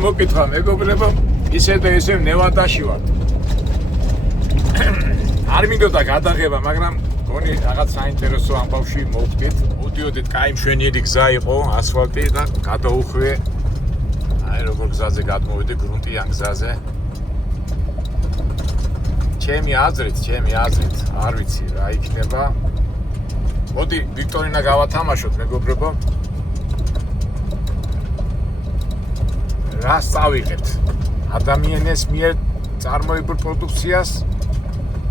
მოკითხა მეგობრებო, ისე და ისე ნევადაში ვარ. არ მინდოდა გადაღება, მაგრამ გონი რაღაც საინტერესო ამბავში მოვხდით. მოდიოდით, კაი მშვენიერი გზა იყო, ასფალტი და გადაუხვე. აი როგორ გზაზე გადმოვიდი, გრუნტიან გზაზე. ჩემი აზრით, არ ვიცი რა იქნება. მოდი ვიქტორინა გავათამაშოთ მეგობრებო. რა წავიღეთ? ადამიანის მიერ წარმოებულ პროდუქციას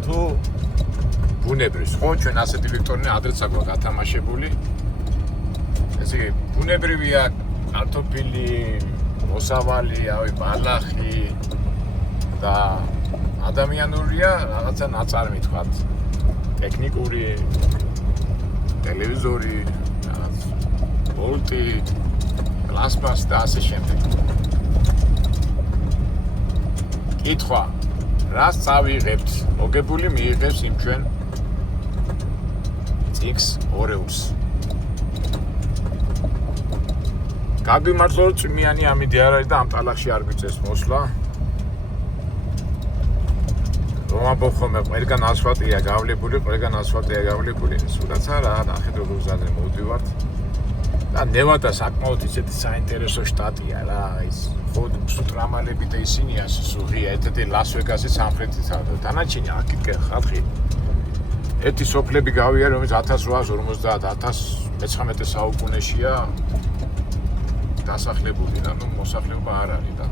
თუ ბუნებრივს, ხო, ჩვენ ასეთი ვიქტორინა ადრეც აგვაქვს გათამაშებული. ესე ბუნებრივია კარტოფილი, მოსავალი, ავი ბალახი და ადამიანურია რაღაცა ნაწარმი თქვათ. ტექნიკური ტელევიზორი, რაღაც ვოლტი, პლასმას და ასე შემდეგ. კითხვა, რას წავიღებთ? მოგებული მიიღებს იმ ჩვენ X Oreos. გაგვიმართლა წვიმიანი ამინდი არ არის და ამ ტალახში არ გვიწეს მოსვლა. რომ ამბობ ხოლმე, ყველგან ასფალტია გავლებული, სულაც არა, ნახეთ როგორ გზაზე მოვდივართ. და ნევადა საკმაოდ ისეთი საინტერესო შტატია რა, ის ხო სუტრამალები და ისინი ასე სუღია, ერთ-ერთი ლას-ვეგასის სამხრეთითაა და დანარჩენი აქ ხალხი. ერთი სოფლები გავია, რომელიც 1850-19 საუკუნეშია დასახლებული და ნუ მოსახლეობა არ არის და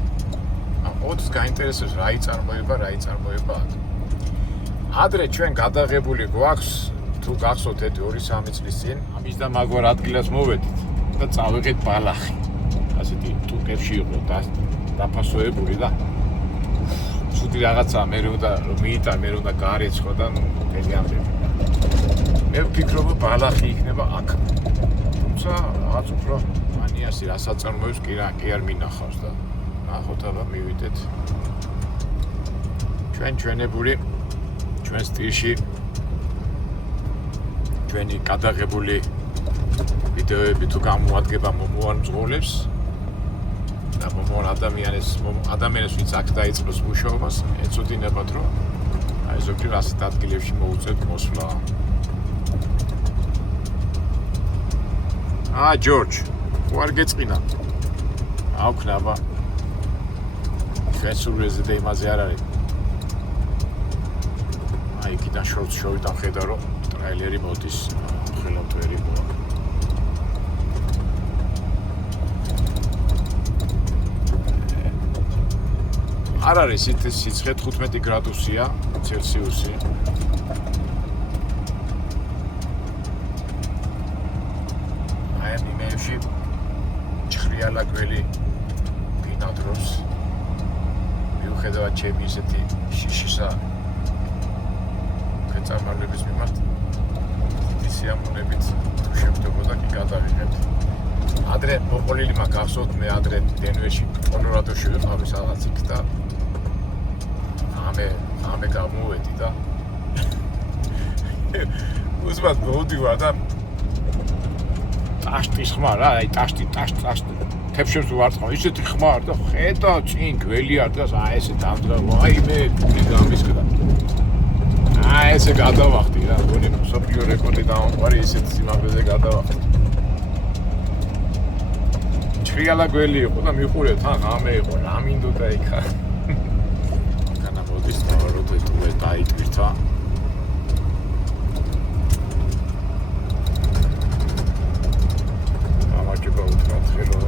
ოც გაინტერესებს რა იწარმოება. ადრე ჩვენ გადაღებული გვაქვს თუ გახსოვთ 2-3 წლის წინ ამის და მაგვარ ადგილას მოვედით და წავიღეთ ბალახი. ასეთი ტუკებში იყო დაფასოებული და ცუდი რაღაცა მე უნდა გაარეცხო და ნუ ეგრეამდე. მე ვფიქრობ ბალახი იქნება აქ. თუმცა რაღაც უფრო მანიასი რასაწარმოებს კი არ მინახავს და ნახოთ აბა მივიდეთ. ჩვენებული ჩვენ სტილში ჩვენი გადაღებული ვიდეოები თუ გამოადგება მომავალ მძღოლებს და მომავალ ადამიანებს ვინც აქ დაიწყოს მუშაობას ეცოდინებათ რომ აი ზოგიერთ ასეთ ადგილებში მოუწევთ მოსვლა. ჯორჯ, უარ გეწყინა. აუქნაბა. ჩვენ სურვიზე და იმაზე არ არის. აი კიდე შორტ შოვიდან ხედავ რომ ტრეილერი მოდის ხელავტვერი მოა. არ არის სიცხე 15 გრადუსია ცელსიუსი. აი იმეებში ჭრიალა გველი ბინადრობს. მიუხედავად ჩემი ისეთი შიშისა წარმოების მიმართ სიამოვნებით თუ შეხვდებოდა კი გადავიღებთ. ადრე მოყოლილი მაქვს გახსოვთ მე ადრე დენვერში კოლორადოში ვიყავი სადღაც იქ და ამე გამოვედი და უზბად მოვდივარ და ტაშტის ხმა რა, აი ტაშტი თეფშებს ვარწყავ, ისეთი ხმა არ და ხედა წინ გველი არ და ესე დამძღა, ვაიმე, გული გამისკდა. ესე გადავახდი რა, გონი მსოფლიო რეკორდი დავამყარი ისეთი სიმაღლეზე გადავახდი. ჭრიალა გველი იყო და მიყურეთ, ღამე იყო, რა მინდოდა იქა. განა მოდის თავაროთე თუ დაიტვირთა. ამაჭება უთხრათ ხელო.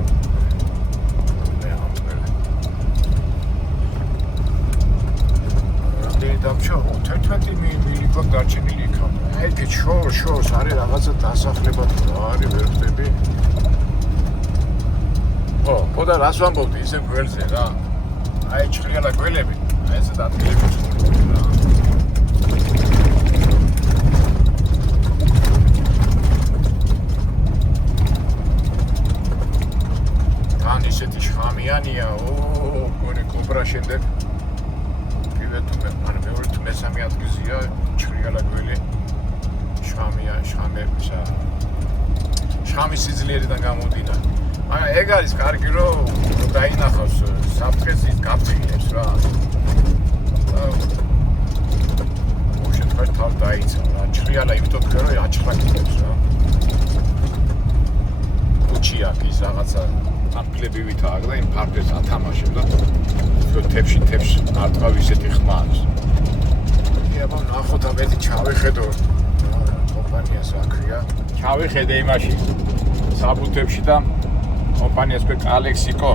დამჩო 11 მილი გარჩენილი იქა. აი ეს შორს არის რაღაცა დასახლება თუ არის ვერ ხდები. ხო და რას ვამბობდი ისე გველზე რა. აი ჭრიალა გველები, აი ესე დადგილები ცხოვრობენ რა. თან ისეთი შხამიანია, გონი კობრა შემდეგ მეორე თუ მესამე ადგილზეა ჭრიალა გველი შხამის სიძლიერიდან გამომდინარე. მაგრამ ეგ არის კარგი რომ დაინახავს საფრთხეს ის გაფრინებს რა. მოშეთქარ თავ დაიცა რა. ჭრიალა იმითო თქვენ რომ აჭრაკებს რა. კუჩია ის რაღაცა აფკლები ვითააგ და იმ ფარფლებს ათამაშებ და თებში არტყავ ისეთი ხმა არის. აბა ნახოთ ამეთი ჩავეხედო კომპანიას აქვია. ჩავეხედე იმაში საბუთებში და კომპანიას ქვე კალექსიკო.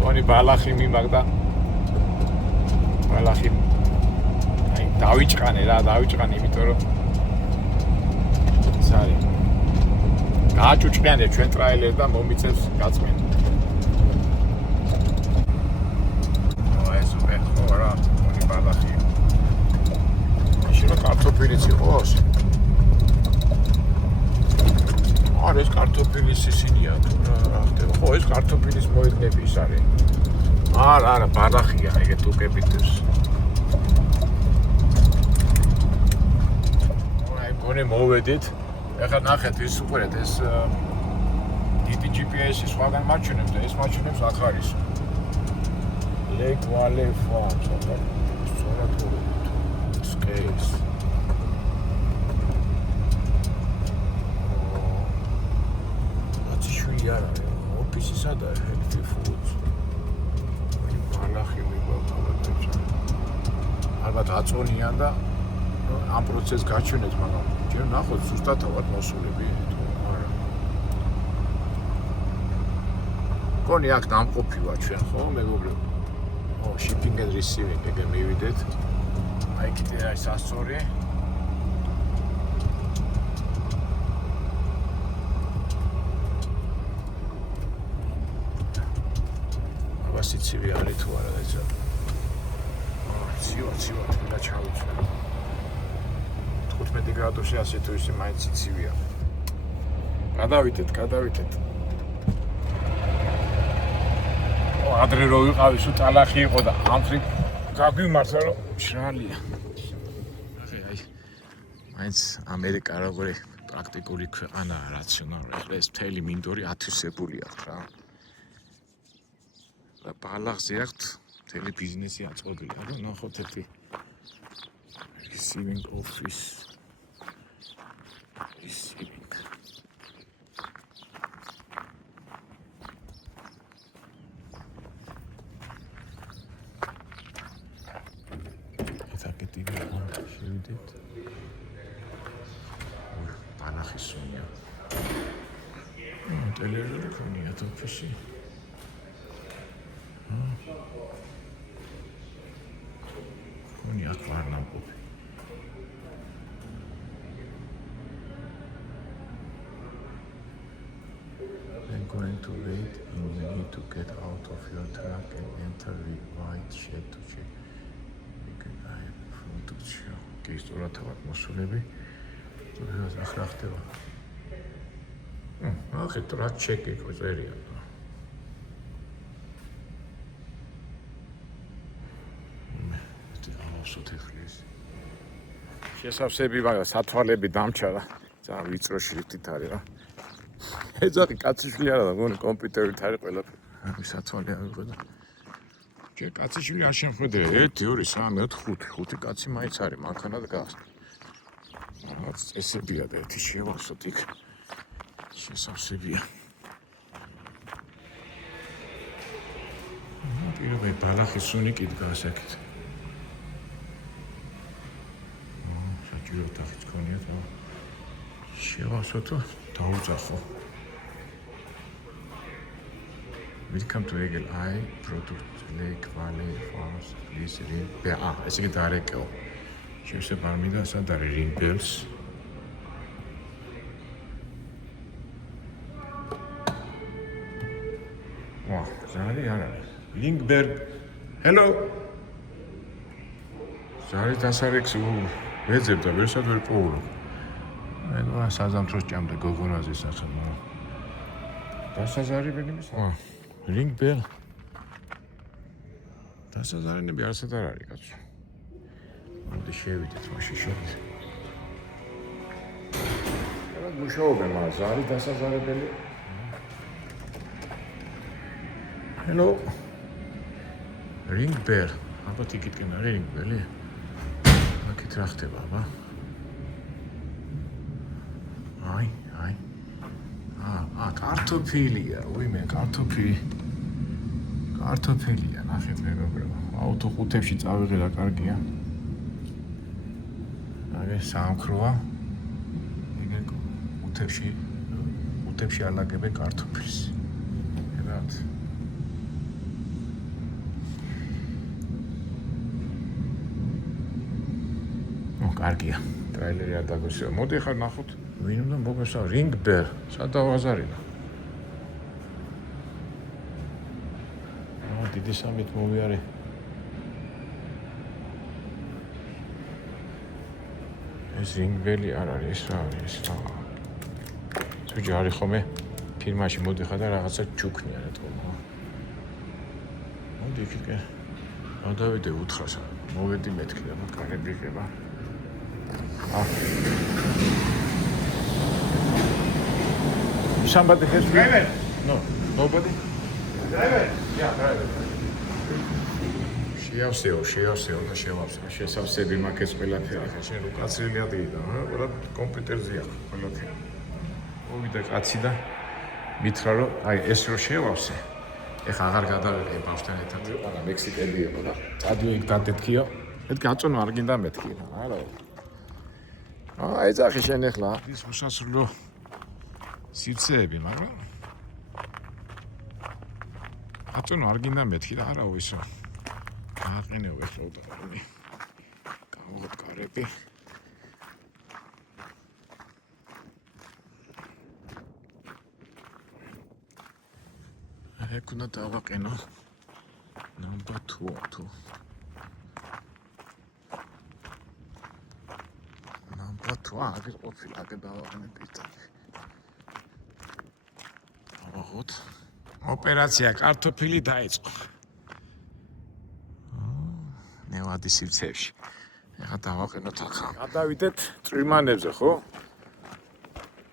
თონი ბალახი მიმაგდა. ბალახი აი დავიჭყანე იმიტომ რომ სარი გააჭუჭყიანე ჩვენ ტრაილერს და მომიწევს გაწმენ. ეს უკვე ხო რა, თონი ბალახი. კარტოფილიც იყოს. ეს კარტოფილის ისინია თუ რა ხდება. ხო, ეს კარტოფილის მოიგნები ის არის. არა, ბალახია, ეგეთ უკებითებს. აი, გონე მოვედით. ეხლა ნახეთ ის უყურეთ ეს დიდი GPS-ი სხვაგან მაჩვენებს და ეს მაჩვენებს აქ არის. Lake Valley Farms, აბა. სწორად ეს არა, ოფისი სადაა Healthy Foods. ბალახი მიგვაქვს. ალბათ აწონიან და ამ პროცესს გაჩვენეთ, მაგრამ ჯერ ნახოთ ზუსტად ავარ მოსულები თუ არა. კონი აქ დამყოფი ვარ ჩვენ ხო, მეგობრებო. shipping and receiving ეგ მივიდეთ. აი კიდე არის სასწორი. სიცივე არის თუ არა ეცა. ცივა და ჩავიწვე. 15 გრადუსი ასე თუ ისე მაინც სიცივეა. გადავითეთ. ადრე რო ვიყავი სულ ტალახი იყო და ამხრი გაგვიმართა რომ შრალია. აი მაინც ამერიკა როგორი პრაქტიკული ქვეყანაა, რაციონალური. ახლა ეს მთელი მინდორი ათვისებულია რა. და ბალახზე აქვთ მთელი ბიზნესი აწყობილი. არა, ნახოთ ერთი receiving office. Receiving. ეთაკეთი შევიდეთ. ბალახის სუნია. ტელევიზორი ქონია ოფისი. Koniak var nampopi. When going to wait, you need to get out of your truck and enter the white shed to check. You can hide photo show. Kistora თავად მოსულები. ეს ახლა ხდება. ახლა truck check იყო წერია. შესავსები, მაგრამ სათვალები დამჭა და ძალიან ვიწრო შრიფტით არის რა. ეძახი კაციშვილი არა და გონი კომპიუტერით არის ყველაფერი. აი სათვალე აღიღო და ჯერ კაციშვილი არ შემხედრე 1 2 3 4 5 კაცი მაინც არის მანქანად გახს. რაღაც წესებია და ერთი შევასოთ იქ. შესავსებია. პირველი ბალახის სუნი კიდგას აქეთ. ჯეროთახიც ქონია და შევასოთო დაუძახო. Welcome to Eagle Eye Product Lake Valley Farms. Please ring bell. ესე იგი დარეკეო. შევსებ არ მინდა სად არის ring bells. ზარი არ არის. ring bell. Hello. ზარი დასარექს ვეძებ და ვერსად ვერ პოულობ. მე რა საზამთროს ჭამდა გოგონაზე სახელმო. დასაზარებელი მის? ring bell. დასაზარებები არასად არ არის კაცო. მოდი შევიდეთ მაშინ შევიდეთ. რა მუშაობენ მას არის დასაზარებელი? Hello. Ring bell. ალბათ იქითკენ არის ring bell-ი. აქეთ რა ხდება, აბა? აი. კარტოფილია, უიმე, კარტოფილია, ნახეთ მეგობრებო. აუთო ხუთებში წავიღე და კარგია. აი, სამქროა. იგე ხუთებში ალაგებენ კარტოფილს. ხედავთ? კარგია. ტრეილერი არ დაგვესწია. მოდი ხარ ნახოთ. ვინ უნდა მოგესწა ring bell. სად დავაზარინა? დიდი სამით მოვიარე. ეს ring bell-ი არ არის, რა არის ეს? თუჯი არის ხომე ფილმაში მოდიხარ და რაღაცა ჩუქნია რა თქმა უნდა. მოდი იქით. დავიდე უთხრას. მოვედი მეთქი და კარები ხება. Somebody has driver? No, nobody? Driver? Yeah, driver. შეავსეო და შევავსე. შესავსები მაქვს ყველაფერი. ხა შენ უკაცრილი ადიიდან, რა? ყველა კომპიუტერზეა ყველაფერი. მოვიდა კაცი და მითხრა რომ აი ეს რო შევავსე. ეხა აღარ გადავიღე ბავშვთან ერთად. არა, მექსიკელი იყო და წადიო იქ დადეთქიო. მეთქი აწონო არ გინდა მეთქი რა. არა. აი ძახი შენ ეხლა ის უსასრულო სივრცეები, მაგრამ აწონო არ გინდა მეთქი და არაო ისო. აყენეო ეხლა და რამე. გავუღებ კარები. ეგ უნდა დავაყენო. Number 2. აგერ ყოფილი, აგერ დავაყენებ პირდაპირ. ავაღოთ. ოპერაცია კარტოფილი დაიწყო. ნევადის სივრცეებში. ეხლა დავაყენოთ ახლა. გადავიდეთ წვიმანებზე, ხო?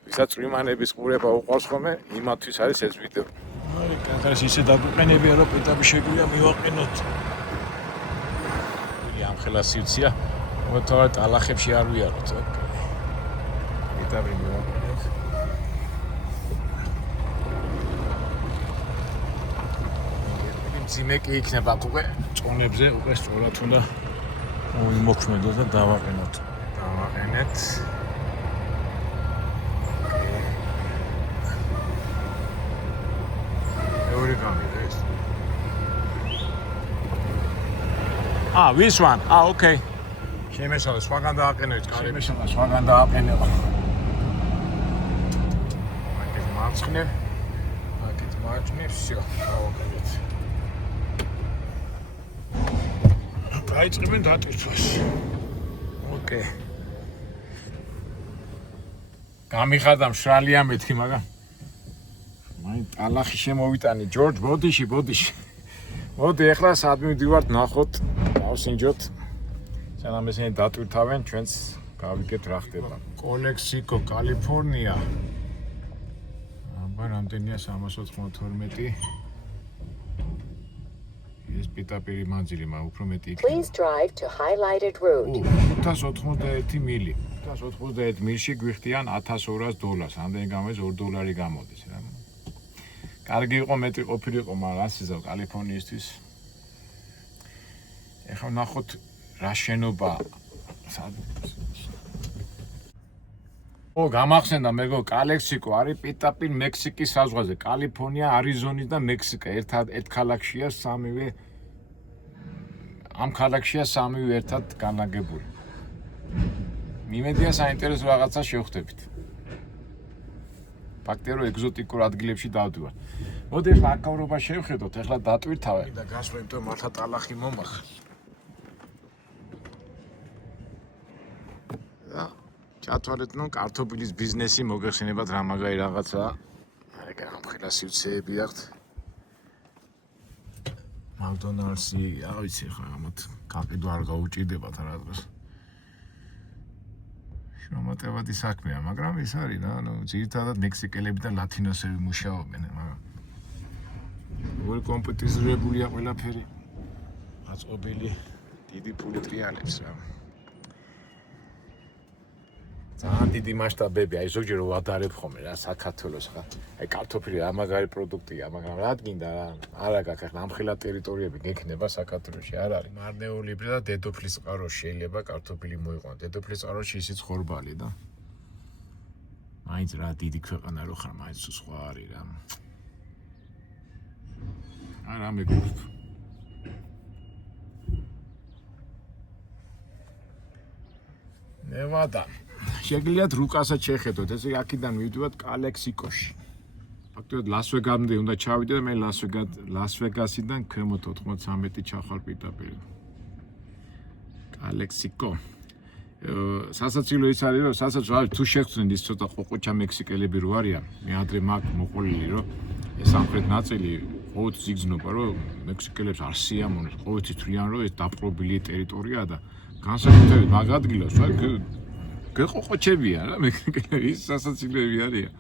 ვისაც წვიმანების ყურება უყვარს ხოლმე, იმათვის არის ეს ვიდეო. აი, კადრში ისე დაგვიყენებია, რომ პირდაპირ შეგვიძლია მივაყენოთ. ამ ხელა სივრცეა. მოთავართ ალახებში არ ვიაროთ, ოკეი. პირდაპირ მივაყენოთ. მძიმე კი იქნება უკვე წონებზე, უკვე სწორად უნდა მოვიმოქმედოთ და დავაყენოთ. დავაყენეთ. ორი გამიდა ეს. This one. Okay. შემეშალა სხვაგან დააყენეთ კარები. შემეშალა სხვაგან დააყენევა. აქეთ მარცხნე. აქეთ მარჯვნე, всё. დავაყენეთ. დაიწყებენ დატვირთვას. Okay. გამიხარდა მშრალია მეთქი, მაგრამ მაინც ალახი შემოვიტანი. ჯორჯ, ბოდიში. მოდი ახლა სად მივდივართ ნახოთ, დავსინჯოთ. სანამ ესენი დატვირთავენ, ჩვენც გავიგეთ რა ხდება. კოლექსიკო, კალიფორნია. აბა რამდენია 392. ეს პიტაპირი მანძილი, მაგრამ უფრო მეტი იქნება. Please drive to highlighted route. 591 მილი. 591 მილში გვიხდიან $1200. ამდენი გამოდის $2 გამოდის რა. კარგი იყო, მეტი ყოფილიყო, მაგრამ რა სიზავ კალიფორნიისთვის. ეხლა ნახოთ რა შენობა. გამახსენდა მეგო, კოლექსიკო არის პიტაპირ მექსიკის საზღვარზე. კალიფორნია, არიზონის და მექსიკა ერთ ქალაქშია, სამივე ამ ქალაქშია სამივე ერთად განლაგებული. მიმედია საინტერესო რაღაცა შევხვდებით. ფაქტია რომ ეგზოტიკურ ადგილებში დავდივარ. მოდი ახლა აკავრობა შევხედოთ, ახლა დატვირთავე და გასვლა, იმიტომ მართლა ტალახი მომახ. და ჩათვალეთ, რომ კარტოფილის ბიზნესი მოგეხსენებათ რა მაგარი რაღაცა. ეგ ამხელა სივრცეები აქვთ. მაკდონალდსი, არ ვიცი ხა ამათ კაპიდო არ გაუჭირდებათ რა დროს. შრომატევადი საქმეა, მაგრამ ეს არის რა, ძირითადად მექსიკელები და ლათინოსები მუშაობენ, მაგრამ როგორ კომპიუტერიზებულია ყველაფერი. აწყობილი დიდი ფული ტრიალებს რა. ძალიან დიდი მასშტაბები, აი ზოგჯერ ვადარებ ხოლმე რა საქართველოს ხა. აი კარტოფილი რა მაგარი პროდუქტია, მაგრამ რა გინდა რა. არა გაქვს ახლა ამხელა ტერიტორიები გექნება საქართველოში, არ არის. მარნეულიბრი და დედოფლის წყაროში შეიძლება კარტოფილი მოიყვანო. დედოფლის წყაროში ისიც ხორბალი და მაინც რა დიდი ქვეყანა რო ხარ, მაინც სხვა არის რა. არა მეგობრებო. ნევადა. შეგიძლიათ რუკასაც შეხედოთ, ესე აქედან მივიდივართ კალექსიკოში. ფაქტობრივად ლას-ვეგასამდე უნდა ჩავიდე და მე ლას-ვეგასიდან ქვემოთ 93 ჩახვალ პირდაპირ. კალექსიკო. სასაცილო ის არის, რომ სასაცილო თუ შეგწნით ის ცოტა ყოყოჩა მექსიკელები რო არიან, მე ადრე მაგ მოყოლილი რომ ეს სამხრეთ ნაწილი ყოველთვის იგრძნობა, რომ მექსიკელებს არ სიამოვნებს, ყოველთვის თვლიან, რომ ეს დაპყრობილი ტერიტორიაა და განსაკუთრებით მაგ ადგილას გეყოყოჩებიან რა მექსიკელები, ის სასაცილოები არიან.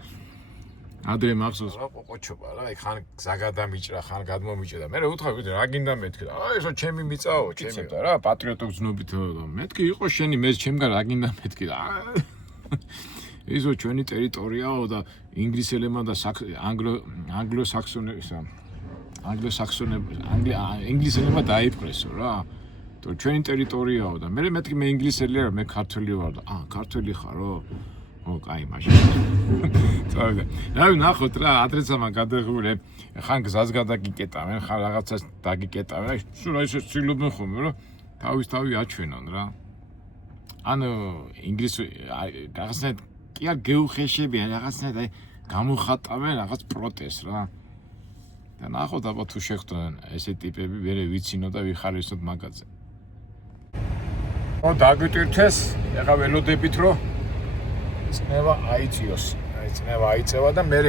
ადრე მახსოვს რა ყოყოჩობა რა, იქ ხან გზა გადამიჭრა, ხან გადმომიჭრა და მე უთხრა რა გინდა მეთქი და აი ესო ჩემი მიწაო, ჩემი რა პატრიოტულ გზნობით მეთქი იყო შენი მე ჩემგან რა გინდა მეთქი და ისო ჩვენი ტერიტორიაო და ინგლისელებმა და ინგლისელებმა დაიპყრესო რა. თუ ჩვენი ტერიტორიაო და მე მეთქი მე ინგლისელი არ მე ქართველი ვარ და ქართველი ხარო? ო, კაი, მაშინ. წავიდა. რავი, ნახოთ რა, ადრესამა გადაღებული, ხან გზას გადაგიკეტავენ, ხან რაღაცას დაგიკეტავენ. სულ ისე ცდილობენ ხოლმე, რომ თავი აჩვენონ რა. ანუ რაღაცნაირად კი არ გეუხეშებიან, რაღაცნაირად აი გამოხატავენ რაღაც პროტესტს რა. და ნახოთ აბა თუ შეხვდნენ ესე ტიპები, მე ვიცინო და ვიხარისოთ მაგაზე. ო, დაგვიტვირთეს, ეხა ველოდებით რომ წნევა აიწიოს. აი წნევა აიწევა და მე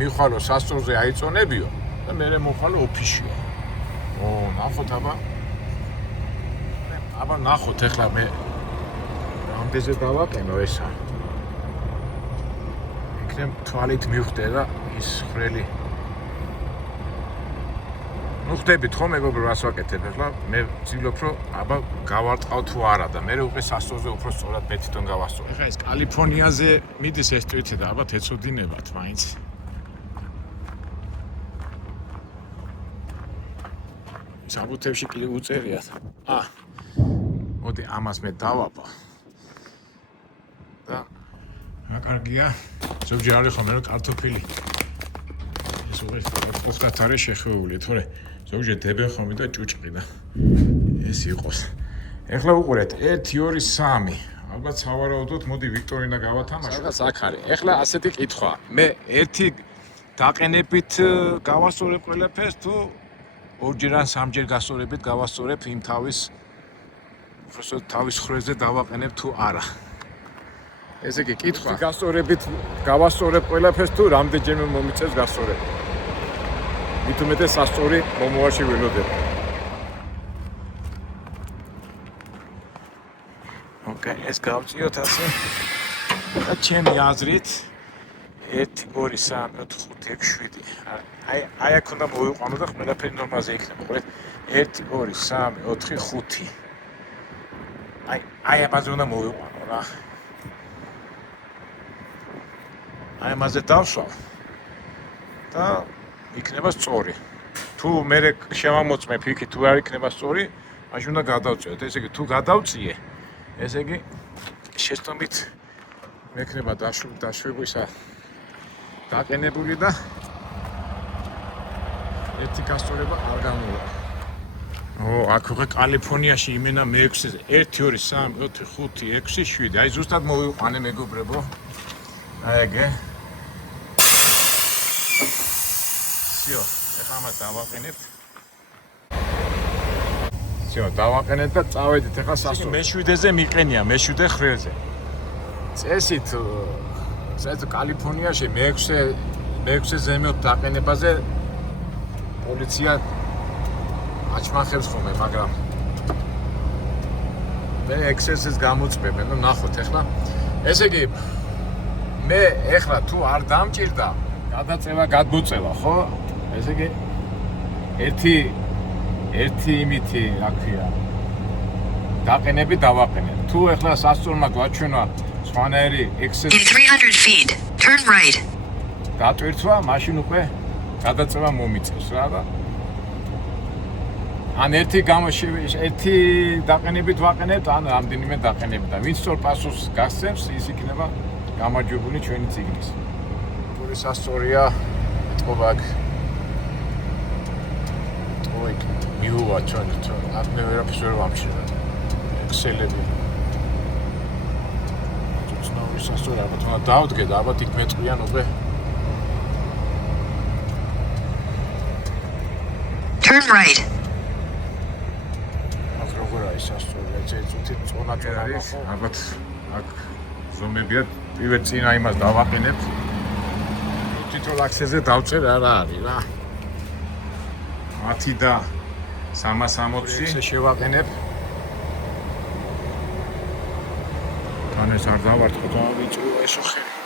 მიხვალო სასწორზე აიწონებიო და მე მოხვალო ოფისშიო. ო, ნახოთ აბა. აბა ნახოთ ეხლა მე რამდენზე დავაკენო ესა. იქნებ თვალით მივხვდე და ის ხრელი. ნუ ხდებით ხო მეგობრო რას ვაკეთებ ეხლა? მე ვცდილობ რომ აბა გავარტყავ თუ არა და მე უკვე სასწორზე უფრო სწორად მე თვითონ გავასწორო. ეხლა ეს კალიფორნიაზე მიდის ეს ტვირთი და აბა ეცოდინებათ მაინც. საბუთებში კიდე უწერიათ. მოდი ამას მე დავაბა. და რა კარგია. ზოგჯერ არის ხოლმე რომ კარტოფილი ეს უკვე პოდკასტ არის შეხვეული, თორე ზოგჯერ დებენ ხოლმე და ჭუჭყი და ეს იყოს. ეხლა უყურეთ 1 2 3. ალბათ სავარაუდოდ მოდი ვიქტორინა გავათამაშო. რაღაც აქ არის. ეხლა ასეთი კითხვა. მე ერთი დაყენებით გავასწორებ ყველაფერს თუ ორჯერ ან სამჯერ გასწორებით გავასწორებ იმ თავის ხრეზე დავაყენებ თუ არა. ესე იგი კითხვა. გასწორებით გავასწორებ ყველაფერს თუ რამდენჯერმე მომიწევს გასწორება. მით უმეტეს სასწორი მომავალში ველოდებ. ოკეი, ეს გავწიოთ ასე. და ჩემი აზრით 1 2 3 4 5 6 7. აი აქ უნდა მოვიყვანო და ყველაფერი ნორმალზე იქნება. ხო, 1 2 3 4 5. აი ამაზე უნდა მოვიყვანო რა. აი ამაზე დავსვავ და იქნება სწორი. თუ მე შევამოწმებ იქი თუ არ იქნება სწორი, მაშინ უნდა გადავწიოთ. ესე იგი თუ გადავწიე, ესე იგი შეცდომით მექნება დაშვებისა დაყენებული და ერთი გასწორება არ გამოვა. ო, აქ უკვე კალიფორნიაში იმენა მე-6-ზე 1 2 3 4 5 6 7. აი ზუსტად მოვიყვანე მეგობრებო. აი ეგე. всё, ეხლა ამას დავაყენებთ. всё, დავაყენეთ და წავედით ეხლა სასწორ. მე-7-ზე მიყენია, მე-7 ხრელზე. წესით კალიფორნიაში მე-6 ზემოთ დაყენებაზე პოლიცია აჩმახებს ხოლმე, მაგრამ მე ექსესის გამოწმებენ, ნუ ნახოთ ეხლა. ესე იგი მე ეხლა თუ არ დამჭირდა გადაწევა გადმოწევა, ხო? ესე იგი ერთი იმითი, რა ქვია, დაყენები დავაყენებ. თუ ეხლა სასწორმა გვაჩვენა სხვანაირი access In 300 feet, turn right. დატვირთვა, მაშინ უკვე გადაწევა მომიწევს რა და ან ერთი დაყენებით ვაყენებთ, ან რამდენიმე დაყენებით და ვინც სწორ პასუხს გასცემს, ის იქნება გამარჯვებული ჩვენი წიგნის. პური სასწორია, ეთყობა აქ. ტყუით მიუვა ჩვენ, აქ მე ვერაფერს ვერ ვამშრალ. ექსელები. ცნობილი სასწორია, ალბათ უნდა დავდგე და ალბათ იქ მეწყვიან უკვე. Turn right. ალბათ აქ ზომებია პირველ წინა იმას დავაყენებ. თითოეულ აქსეზე დავწერ არა არის რა. 10 და 360 შევაყენებ. თან ეს არ დავარტყო და ვიწვია ესო ხელი.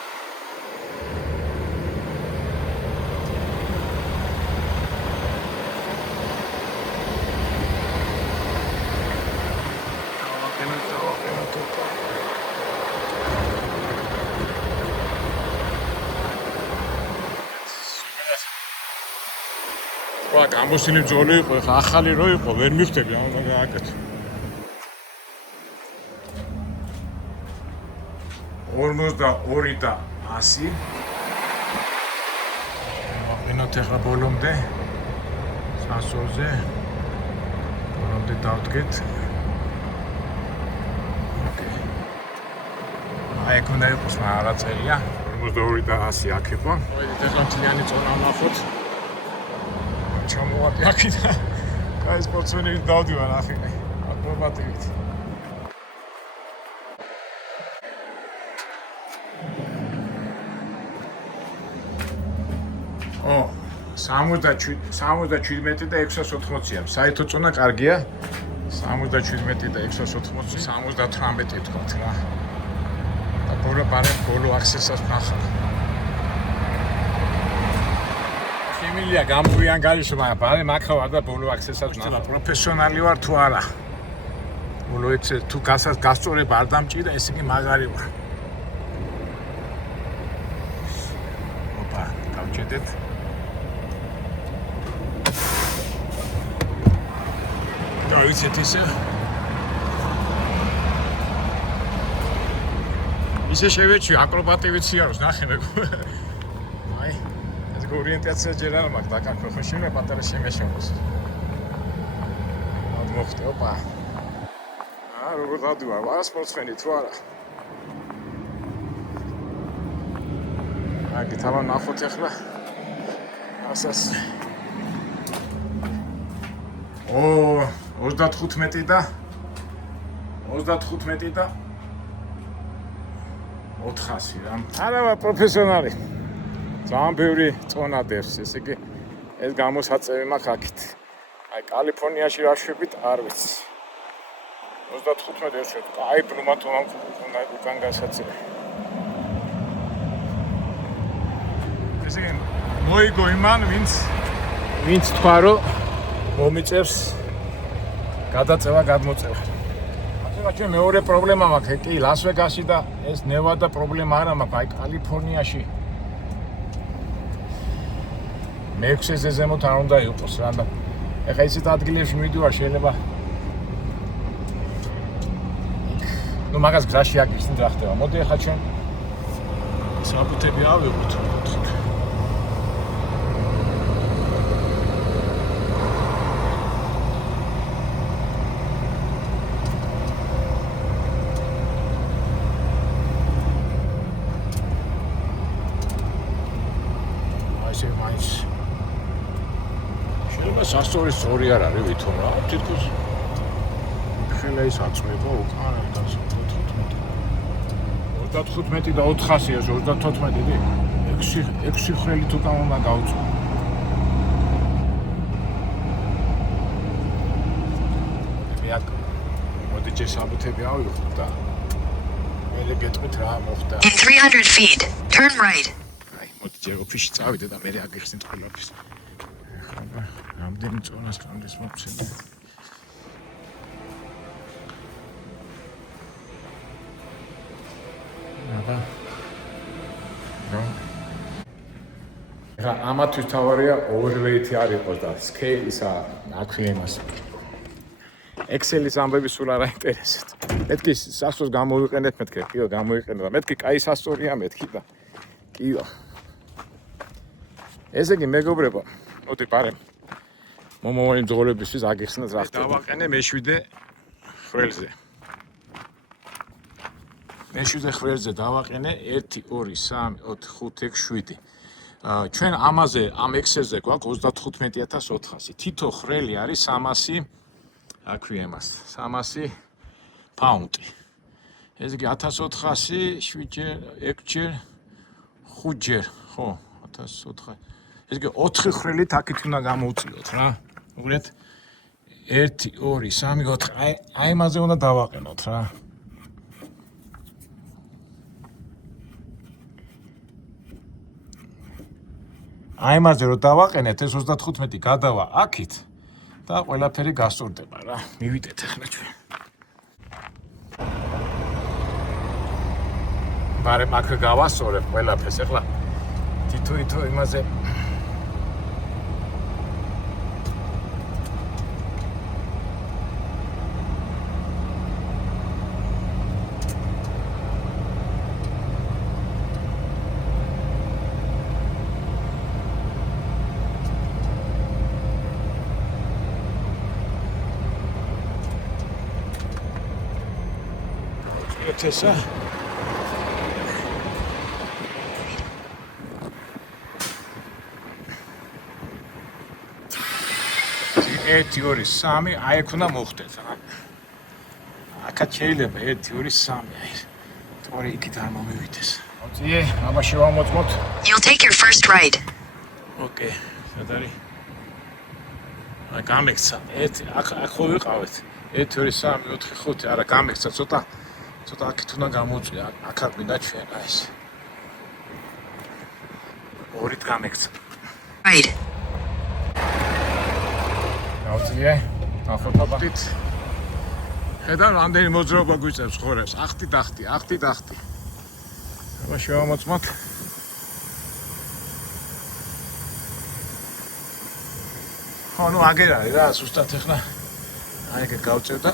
რა გამოსილი ბრძოლი იყო, ხა ახალი რო იყო, ვერ მივხვდები ამ გააკეთე. 42 და 100. ვაყენოთ ახლა ბოლომდე. სასოზე. ბოლომდე დავდგეთ. აი აქ უნდა იყოს რა წერია. 42 და 100 აქ იყო. მოედით ახლა მთლიანი წონა ვნახოთ. ჩამოვარდი აქედან. კაი სპორტსმენები დავდივარ ახლა. აკრობატებით. ო 77 და 680-ია. საერთო წონა კარგია. 77 და 680, 78 ვთქვათ რა. და ბოლო აქსესაც ვნახავ. Ემილია გამოვიან გაიშვა, ბარე მაქავარ და ბოლო აქსესაც ვნახავ. პროფესიონალი ვარ თუ არა. ბოლო ექსე თუ გასწორება არ დამჭირდა, ესე იგი მაგარი ვარ. ოპა, გავჭედეთ. დავიცეთ ისე შევეჩვი აკრობატივით სიაროს ნახე მე. აი ორიენტაცია ჯერ არ მაქვს დაკარგო ხო შეიძლება პატარა შემეშოვოს. მოხდე ოპა. როგორ დავდივარ, ვარ სპორტსმენი თუ არა. აი თავა ნახოთ ახლა. ასას. 35 და 400 რა. არა ვარ პროფესიონალი. ძალიან ბევრი წონა დევს, ესე იგი ეს გამოსაწევი მაქვს აქეთ. აი კალიფორნიაში რა შვებით არ ვიცი. 35 ევრო. აი ბლუმატომა უკან გასაწევი. ესე იგი მოიგო იმან ვინც თქვა რომ მომიწევს გადაწევა გადმოწევა. ახლა მეორე პრობლემა მაქვს, კი ლას-ვეგასი და ეს ნევადა პრობლემა არა მაქვს, აი კალიფორნიაში მე-6-ზე ზემოთ არ უნდა იყოს რა და ეხლა ისეთ ადგილებში მივიდივარ შეიძლება ნუ მაგას გზაში აგიხსნით რა ხდება. მოდი ახლა ჩვენ საფუთები ავიღოთ. სასწორის სწორი არ არის ვითომ რა თითქოს ხელა ის აწმება უკან და 35 და 400-ია 34-ი 6 ხრელი თუ უნდა გავწო. მე აქ მოდი შესაბუთები ავიღოთ და მე გეტყვით რა მოხდა. In 300 feet, turn right. აი მოდი ჯერ ოფისში წავიდე და მე აგიხსნით ყველაფერს. რა რამდენი წონას კამრის მოცემი. აბა. ამათვის თავარია overweight-ი არ იყოს და scale-ისა აქვე იმას. Excel-ის ამბები სულ არ აინტერესებს. მეთქი სასწორს გამოვიყენებ მეთქი, კიო გამოვიყენებ და მეთქი კაი სასწორია მეთქი და კიო. ესე იგი მეგობრებო, მოდი პარემ. მომავალი მძღოლებისთვის აგიხსნათ რა ხდება. დავაყენე მე-7 ხვრელზე. მე-7 ხვრელზე დავაყენე 1 2 3 4 5 6 7. ჩვენ ამაზე ამ Excel-ზე გვაქვს 35400. თითო ხვრელი არის 300 აქვე იმას 300 პაუნდი. ეს იგი 1400 7-ჯერ 6-ჯერ 5-ჯერ, ხო, 1400. ეს იგი 4 ხვრელით აქეთ უნდა გამოვწიოთ რა. უყურეთ 1 2 3 4 აი ამაზე უნდა დავაყენოთ რა. აი ამაზე რომ დავაყენეთ ეს 35 გადავა აქით და ყველაფერი გასწორდება რა. მივიდეთ ახლა ჩვენ. ბარე მაგ გავასწორებ ყველაფერს ახლა თითო იმაზე ესა ერთი ორი სამი აი აქ უნდა მოხდეთ რა. აქაც შეიძლება 1 2 3 აი. თორე იქით არ მომივიდეს. მოწიე, აბა შევამოწმოთ. You'll take your first right. ოკეი, სად არის? აი გამექცა. აქ ხო ვიყავით. 1 2 3 4 5 არა გამექცა ცოტა აქეთ უნდა გამოწვია. აქ გვინდა ჩვენ აი ეს. ორით გამექცა. Right. აუწიე, ახლა ხედავ რამდენი მოძრაობა გვიწევს ხორებს. ახტი დახტი. აბა შევამოწმოთ. ხო, ნუ აგერ არის რა, ზუსტად ახლა აი ეგ გავწევ და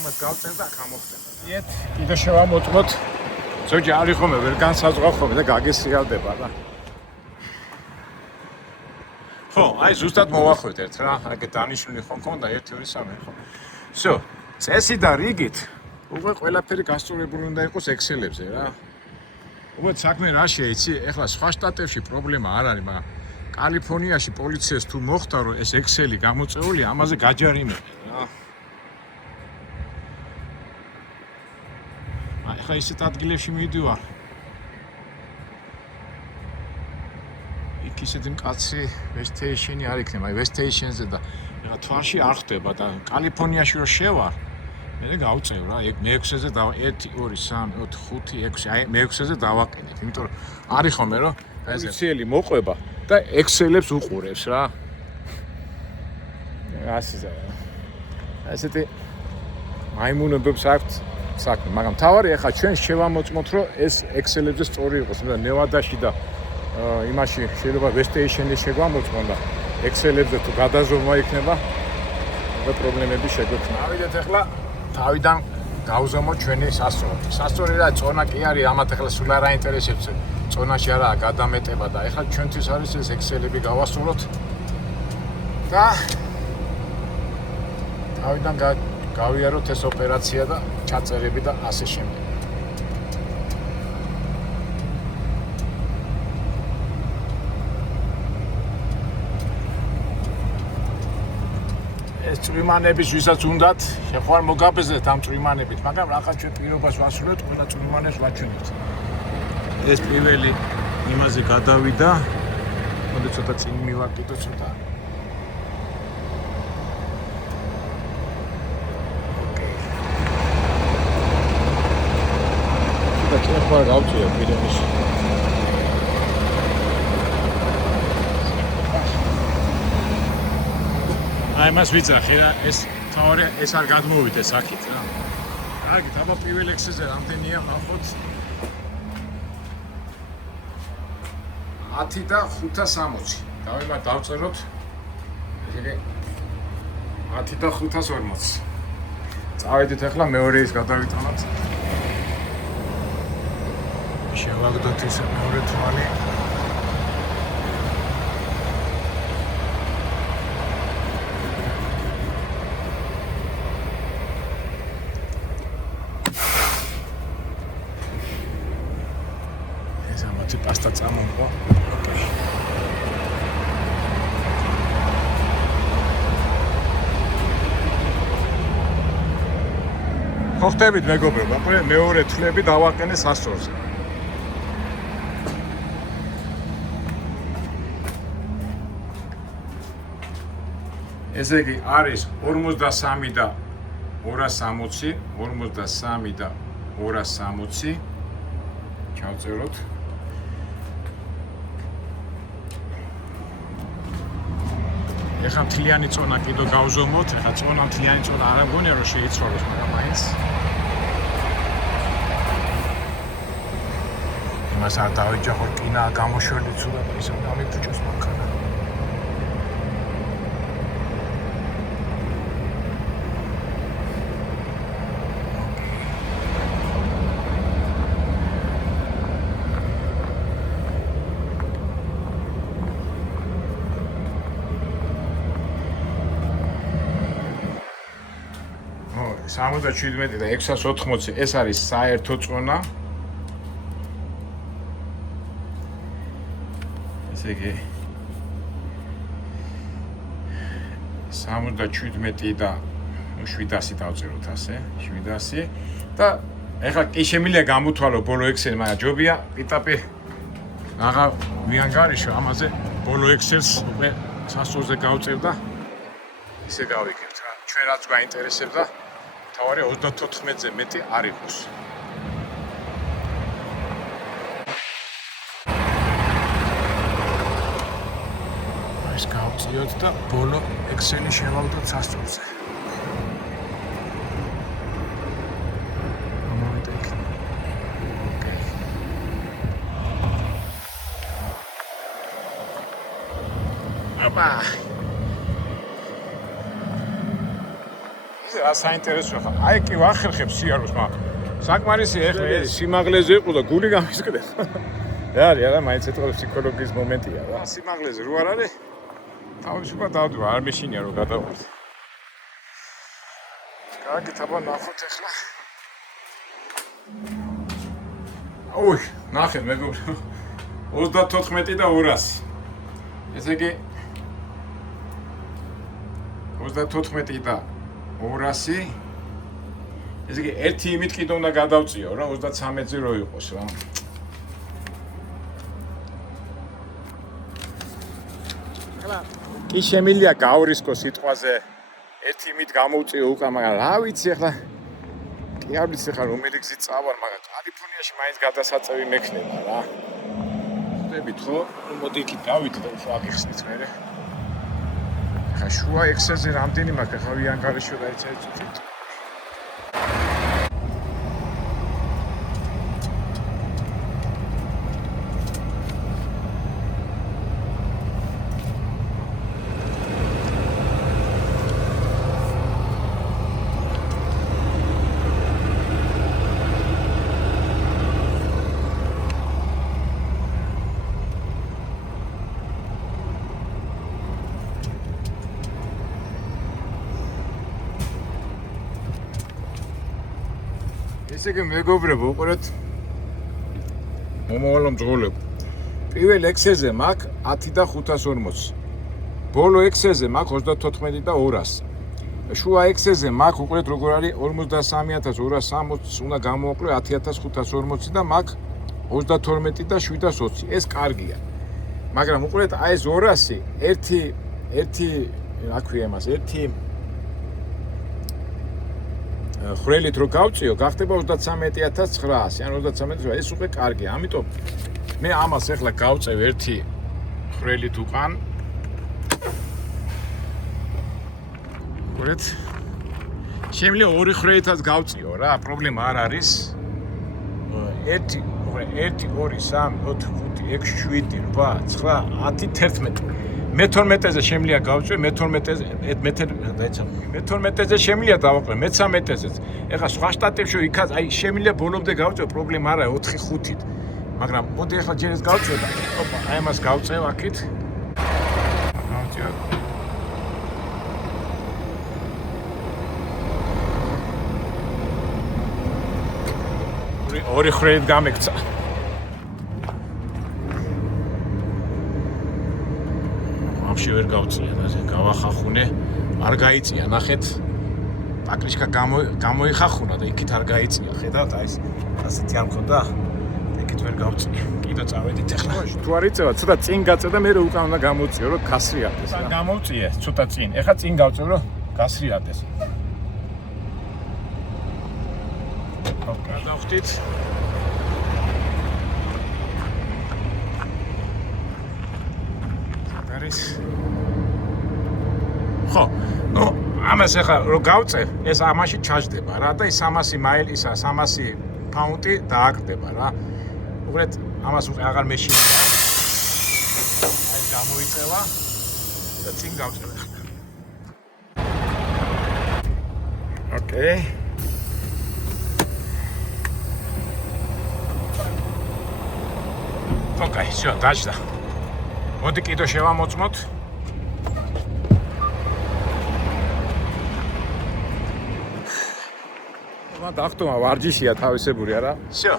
ამას გავწევ და გამოხდება. იეთ, კიდე შევამოწმოთ. ზოგი არის ხოლმე ვერ განსაზღვრა ხოლმე და გაგესრიალდება რა. ხო, აი ზუსტად მოვახვედეთ რა. აქ დანიშნული ხო მქონდა 1 2 3 ხო. всё, წესი და რიგით უკვე ყველაფერი გასწორებული უნდა იყოს Excel-ებზე რა. უკვე საქმე რა შეიცი? ეხლა სხვა შტატებში პრობლემა არ არის, მაგრამ კალიფორნიაში პოლიციას თუ მოხდა რომ ეს Excel-ი გამოწეული, ამაზე გაჯარიმებენ რა. ეხლა ისეთ ადგილებში მივიდივარ. ისეთი მკაცი ვესტეიშენი არ იქნება, აი ვესტეიშენზე და ეხლა თვალში არ ხდება და კალიფორნიაში რო შევარ, მე გავწევ რა, მე-6-ზე და 1 2 3 4 5 6, აი მე-6-ზე დავაყენებ, იმიტომ რომ არის ხოლმე რომ პოლიციელი მოყვება და Excel-ებს უყურებს რა. ასეა. ასეთი მაიმუნებებს აქვთ საქმე, მაგრამ თავარი ეხლა ჩვენ შევამოწმოთ რომ ეს Excel-ებზე სწორი იყოს, მაგრამ ნევადაში და იმაში შეიძლება ვესტეიშენი შეგვამოწმონ და Excel-ებზე თუ გადაზომა იქნება და პრობლემები შეგვექნება. ავიდეთ ახლა თავიდან გავზომოთ ჩვენი სასწორი. სასწორი რა წონა კი არის, ამათ ახლა სულ არ აინტერესებს წონაში არაა გადამეტება და ახლა ჩვენთვის არის ეს Excel-ები გავასწოროთ და თავიდან გავიაროთ ეს ოპერაცია და ჩაწერები და ასე შემდეგ. ეს წვიმანების ვისაც უნდათ, ხარ მოგაბეზეთ ამ წვიმანებით, მაგრამ რაღაც ჩვენ პირობას ვასრულებთ, ყველა წვიმანებს ვაჩვენებთ. ეს პირველი იმაზე გადავიდა. მოდი ცოტა წინ მივაკიდო ცოტა. და ჩვენ ხარ გავწია პირების. იმას ვიძახი რა, ეს თავარი ეს არ გადმოვიდეს აქეთ რა. კარგი, აბა პირველ ექსეზე რამდენია ნახოთ? 10 და 560. დავწეროთ. ესე 10 და 540. წავედით ახლა მეორე ის გადავიტანოთ. შევაგდოთ ის მეორე თვალი. ეს ამათი პასტა წამოყვა. ოკეი. ხო ხტებით მეგობრებო, აბა მეორე თვლები დავაყენე სასწორზე. ესე იგი არის 43 და 260, 43 და 260. ჩავწეროთ. ეხლა მთლიანი წონა კიდო გავზომოთ, ეხლა წონა მთლიანი წონა არ მგონია რომ შეიცვალოს, მაგრამ მაინც იმას არ დავეჯახოთ, კინა გამოშველი ცუდად ისე გამიფუჭოს მანქანა. ო 77 და 680 ეს არის საერთო წონა. ესე იგი 77 და 700 დავწეროთ ასე, 700 და ეხლა კი შემიძლია გამოთვალო ბოლო ექსელი, მაგრამ ჯობია პიტაპი რაღა ვიანგარიშო ამაზე ბოლო ექსელს უკვე სასწორზე გავწევ და ისე გავიგებთ რა. ჩვენ რაც გვაინტერესებდა თავარი 34-ზე მეტი არ იყოს. ეს გავწიოთ და ბოლო ექსელი შევავდოთ სასწორზე. აბა რა საინტერესოა ხა. აი კი ვახერხებ სიაროს, მაგრამ საკმარისი ეხლა ეს სიმაღლეზე იყო და გული გამისკდა. რა არის არა, მაინც ეთქვა ფსიქოლოგიის მომენტია რა. სიმაღლეზე რო არ არის, თავისუფლად დავდო, არ მეშინია რომ გადავიდე. კარგი, თაბა ნახოთ ეხლა. ოი, ნახეთ მეგობრებო. 34 და 200. ესე იგი 34 და 200. ესე იგი ერთი იმით კიდე უნდა გადავწიო რა 33-ზე რო იყოს რა. ეხლა კი შემიძლია გავრისკო სიტყვაზე ერთი იმით გამოვწიო უკან, მაგრამ რა ვიცი ეხლა კი არ ვიცი ეხლა რომელი გზით წავალ, მაგრამ კალიფორნიაში მაინც გადასაწევი მექნება რა. ხდებით ხო? მოდი იქით გავიდეთ და უფრო აგიხსნით მერე. ხა შუა ექსელზე რამდენი მაქვს ხა ვიანგარიშო და ეცეთ. ესე იგი მეგობრებო, უყურეთ მომავალ მძღოლებო. პირველ ექსელზე მაქვს 10 და 540. ბოლო ექსელზე მაქვს 34 და 200. შუა ექსელზე მაქვს უყურეთ როგორ არის 43260 უნდა გამოვაკლო 10540 და მაქვს 32 და 720. ეს კარგია. მაგრამ უყურეთ აი ეს 200 ერთი რა ქვია იმას, ერთი ხრელით რო გავწიო, გახდება 33900, ან 33000, ეს უკვე კარგია. ამიტომ მე ამას ახლა გავწევ ერთი ხრელით უკან. უყურეთ. შემიძლია ორი ხრეითაც გავწიო რა, პრობლემა არ არის. 1 2 3 4 5 6 7 8 9 10 11 მე-12-ზე შემიძლია გავწვე, მე-12-ზე შემიძლია დავაყრე, მე-13-ზეც. ეხლა სხვა შტატებში იქაც აი შემიძლია ბოლომდე გავწვე, პრობლემა არა 4-5-ით. მაგრამ მოდი ეხლა ჯერ ეს გავწვე და ოპა, აი ამას გავწევ აქეთ. ორი ხრეით გამექცა. ვაფშე ვერ გავწია, ასე გავახახუნე, არ გაიწია, ნახეთ. პაკრიშკა გამოიხახუნა და იქით არ გაიწია, ხედავთ, აი ეს ასეთი არ მქონდა. იქით ვერ გავწია. კიდე წავედით ახლა. თუ არ იწევა, ცოტა წინ გაწე და მე უკან უნდა გამოვწიო, რომ გასრიალდეს. გამოვწიე, ცოტა წინ. ეხლა წინ გავწევ, რომ გასრიალდეს. გადავხდით. ხო, ნუ ამას ახლა რო გავწევ, ეს ამაში ჩაჯდება რა და ის 300 მაილი, 300 პაუნდი დააკრდება რა. უყურეთ, ამას აღარ მეშინია. აი გამოიწევა და წინ გავწევ ახლა. ოკეი. ოკეი, всё, დაჭდა. მოდი კიდე შევამოწმოთ. დახტომა ვარჯიშია თავისებური არა? всё.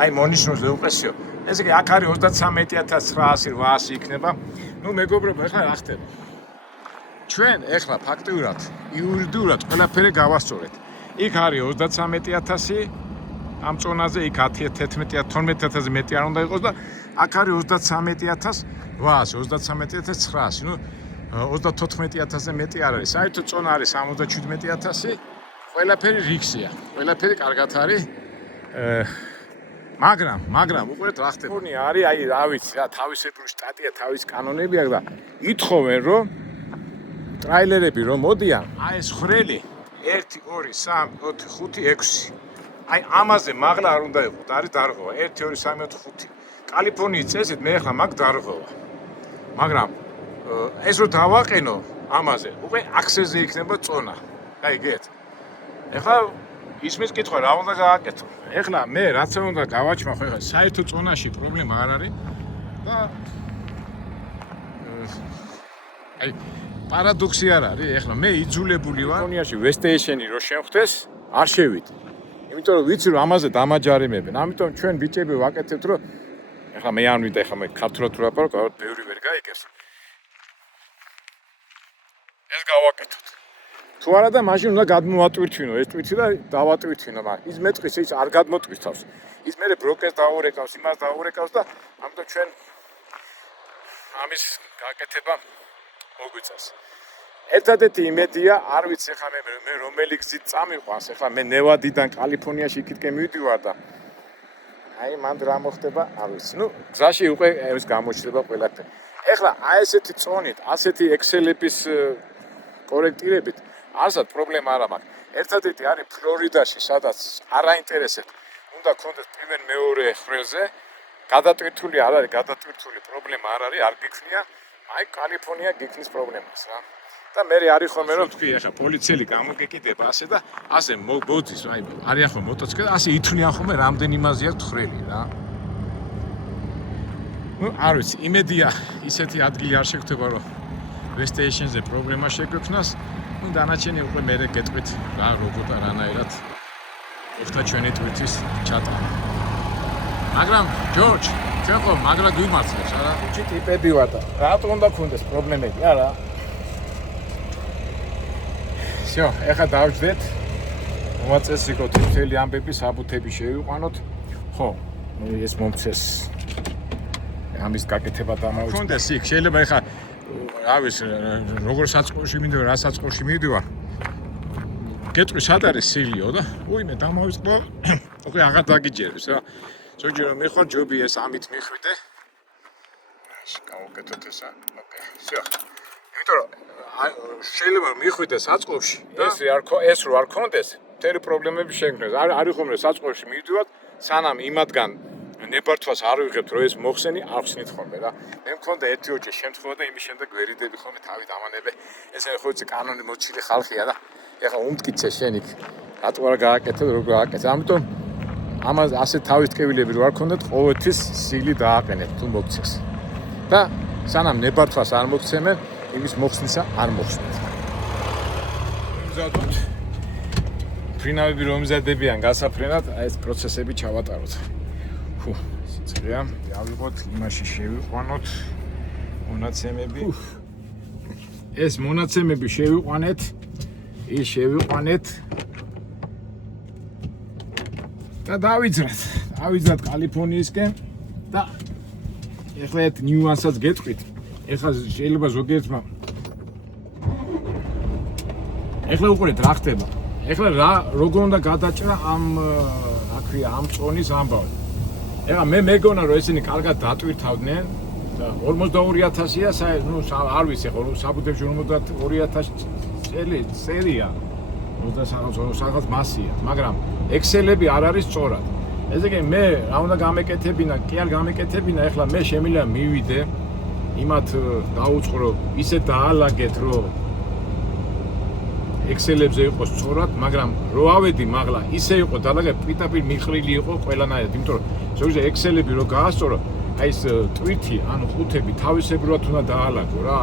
აი მონიშნულზე უყესიო. ესე იგი აქ არის 33900 იქნება. ნუ მეგობრებო, ეხლა რა ხდება? ჩვენ ეხლა ფაქტიურად, იურიდიულად ყველაფერი გავასწორეთ. იქ არის 33000 ამ წონაზე, იქ 11800 მეტი არ უნდა იყოს და აქ არის 33800, 33900, ნუ 34000-ზე მეტი არ არის. საერთო წონა არის 77000. ყველაფერი რიქსია. ყველაფერი კარგად არის. მაგრამ უყურეთ რა ხდება. ფონი არის, აი რა ვიცი რა, თავისებური შტატია, თავის კანონები აქვს და ითხოვენ რომ ტრაილერები რომ მოდიან, აი ეს ხრელი 1 2 3 4 5 6. აი ამაზე მაღლა არ უნდა იყოს, არის დარღვევა 1 2 3 4 5. კალიფორნიის წესით მე ახლა მაგ დარღვევა. მაგრამ ეს რო დავაყენო ამაზე, უკვე აქსესზე იქნება წონა. აი გეთ. ეხლა ისმის კითხვა რა უნდა გააკეთო? ეხლა მე რაც უნდა გავაჩმა ხო ეხლა საერთო წონაში პრობლემა არ არის და აი პარადოქსი არ არის, ეხლა მე იძულებული ვარ კალიფორნიაში ვესტეიშენი რო შემხდეს, არ შევიდე. იმიტომ რომ ვიცი რომ ამაზე დამაჯარიმებენ. ამიტომ ჩვენ ბიჭები ვაკეთებთ რომ ეხლა მე არ ვიდა, ეხლა მე ქართულად რო ვაპარო, გავარ ბევრი ვერ გაიგებს. ეს გავაკეთოთ. თუ არა და მაშინ უნდა გადმოვატვირთვინო ეს ტვირთი და დავატვირთვინო, მაგრამ ის მეტყვის ის არ გადმოტვირთავს. ის მე ბროკერს დაურეკავს, იმას დაურეკავს და ამიტომ ჩვენ ამის გაკეთება მოგვიწევს. ერთადერთი იმედია, არ ვიცი ახლა მე რომელი გზით წამიყვანს, ახლა მე ნევადიდან კალიფორნიაში იქითკენ მივდივარ და აი მანდ რა მოხდება, არ ვიცი. ნუ გზაში უკვე ეს გამოჩნდება ყველაფერი. ეხლა აი ესეთი წონით, ასეთი ექსელების კორექტირებით არსად პრობლემა არ მაქვს. ერთადერთი არის ფლორიდაში, სადაც არ აინტერესებს. უნდა გქონდეს პირველ მეორე ხრელზე, გადატვირთული არ არის, გადატვირთული პრობლემა არ არის, არ გიქნია. აი კალიფორნია გიქნის პრობლემას რა. და მე არის ხოლმე რომ თქვი ახლა პოლიციელი გამოგეკიდება ასე და ასე მოძის, აი არის ახლა მოტოციკლა და ასე ითვლიან ხოლმე რამდენი იმაზე აქვს ხრელი რა. ნუ არ ვიცი, იმედია ისეთი ადგილი არ შეგხვდება რომ ვესტეიშენზე პრობლემა შეგვექნას. ნუ დანარჩენი უკვე მე გეტყვით რა როგორ და რანაირად ხდება ჩვენი ტვირთის ჩატანა. მაგრამ ჯორჯ, ჩვენ ხო მაგრად ვიმართლებს არა? უჩი ტიპები ვარ და რატო უნდა გქონდეს პრობლემები არა? всё, ეხლა დავждეთ. მომაწესრიგოთ მთელი ამბები, საბუთები შევიყვანოთ. ხო, ეს მომცეს ამის გაკეთება დამოუწევს. გქონდეს იქ, შეიძლება ეხლა რა ვიცი, როგორ საწყოში მინდოდა, რა საწყოში მივდივარ. გეტყვი სად არის სილიო და უიმე დამოვიწყო. უკვე აღარ დაგიჯერებს რა. ზოგჯერ მე ხარ ჯობი ეს ამით მიხვიდე. გავუკეთოთ ესა. ოკეი, всё. იმიტომ რომ შეიძლება მიხვიდე საწყობში ეს რო არ კონდეს მთელი პრობლემები შეგნეს. არ იხომ რომ საწყობში მივდივართ, სანამ იმადგან ნებართვას არ ვიღებთ რომ ეს მოხსენი არ ხსნით ხოლმე რა. მე მქონდა ერთი ოჯახი შემთხვევა და იმის შემდეგ ვერიდები ხოლმე თავით ამანებე. ეს ხო იცი კანონი მოჩილი ხალხია და ეხლა უმტკიცე შენ იქ რატო არ გააკეთე როგორ გააკეთე. ამიტომ ამას ასე თავის ტკივილები რო არ ქონდეთ ყოველთვის სილი დააყენეთ თუ მოგცეს. და სანამ ნებართვას არ მოგცემენ იმის მოხსნისა არ მოხსნით. მზადოთ. ფრინავები რომ მზადებიან გასაფრენად, აი ეს პროცესები ჩავატაროთ. სიცხეა, დავიღოთ, იმაში შევიყვანოთ მონაცემები. ეს მონაცემები შევიყვანეთ, ის შევიყვანეთ და დავიძრათ კალიფორნიისკენ და ეხლა ერთ ნიუანსსაც გეტყვით. ეხლა შეიძლება ზოგიერთმა ეხლა უყურეთ რა ხდება. ეხლა როგორ უნდა გადაჭრა ამ ამ წონის ამბავი. ეხლა მე მეგონა რომ ესენი კარგად დატვირთავდნენ და 42000-ია არ ვიცი ხო საბუთებში 42000 წერია 20 მასია, მაგრამ ექსელები არ არის სწორად. ესე იგი მე რა უნდა გამეკეთებინა, კი არ გამეკეთებინა, ეხლა მე შემიძლია მივიდე იმათ დაუწყრო ისე დაალაგეთ რომ ექსელებზე იყოს სწორად, მაგრამ რო ავედი მაღლა ისე იყო დალაგე პირდაპირ მიხრილი იყო ყველანაირად, იმიტომ რომ ზოგადად ექსელები რო გაასწორო, აი ეს ტვირთი, ანუ ხუთები თავისებურად უნდა დაალაგო რა,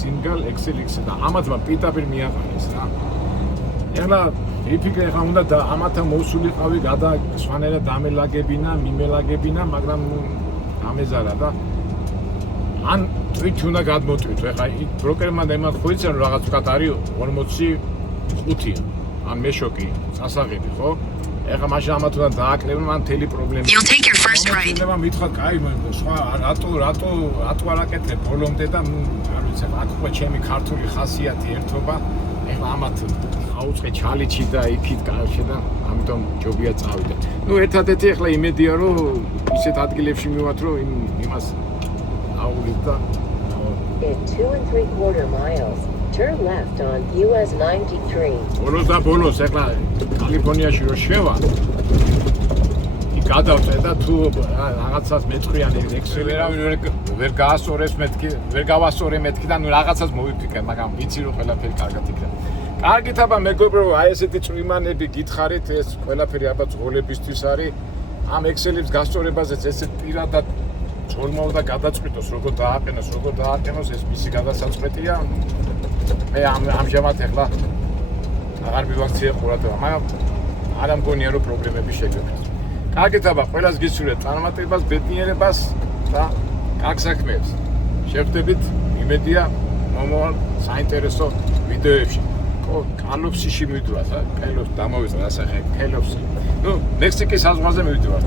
single excel და ამათმა პირდაპირ მიაყენეს რა. ეხლა იფიქრე ხა უნდა და ამათა მოსულიყავი სხვანაირად დამელაგებინა, მიმელაგებინა, მაგრამ ამეზარა და ან ტვირთი უნდა გადმოტვირთო. ეხლა ბროკერმა იმან ხო იციან რომ რაღაც ვთქვათ არის 45-ია. ან მეშოკი სასაღები ხო? ეხლა მაშინ ამათ უნდა დააკლებინო, მან მთელი პრობლემა. You'll take your first right. მე მითხრა, კაი, სხვა რატო არ აკეთებ ბოლომდე და არ ვიცი, აქ უკვე ჩემი ქართული ხასიათი ერთობა. ეხლა ამათ აუწყე ჩალიჩი და იქით კარში და ამიტომ ჯობია წავიდე. ერთადერთი ეხლა იმედია რომ ისეთ ადგილებში მივათ რომ იმას აუვლით და In 2.75 miles, turn left on US 93. ბოლოს ეხლა კალიფორნიაში რო შევა იქ გადავწე და თუ რაღაცას მეწყრიანი ექსელერავინ ვერ გაასწორებს მეთქი, ვერ გავასწორე მეთქი და რაღაცას მოვიფიქრე, მაგრამ ვიცი რომ ყველაფერი კარგად იქნება. კარგით აბა მეგობრო, აი ესეთი წვიმანები გითხარით, ეს ყველაფერი აბა ძღოლებისთვის არის. ამ ექსელებს გასწორებაზეც ესეთ პირადად ძღოლმაო და გადაწყვიტოს, როგორ დააყენოს, ეს მისი გადასაწყვეტია. მე ამჟამად ეხლა აღარ მივაქციე ყურადღება, მაგრამ არ ამგონია რომ პრობლემები შეგექმნას. კარგით აბა, ყველას გისურვებთ წარმატებას, ბედნიერებას და კარგ საქმეებს. შევხვდებით, იმედია მომავალ საინტერესო ვიდეოებში. კალოფსიში მივიდივართ, კელოფს დამოვიწყდა ასახე, კელოფსი. ნექსტ კი საზღვარზე მივიდივართ.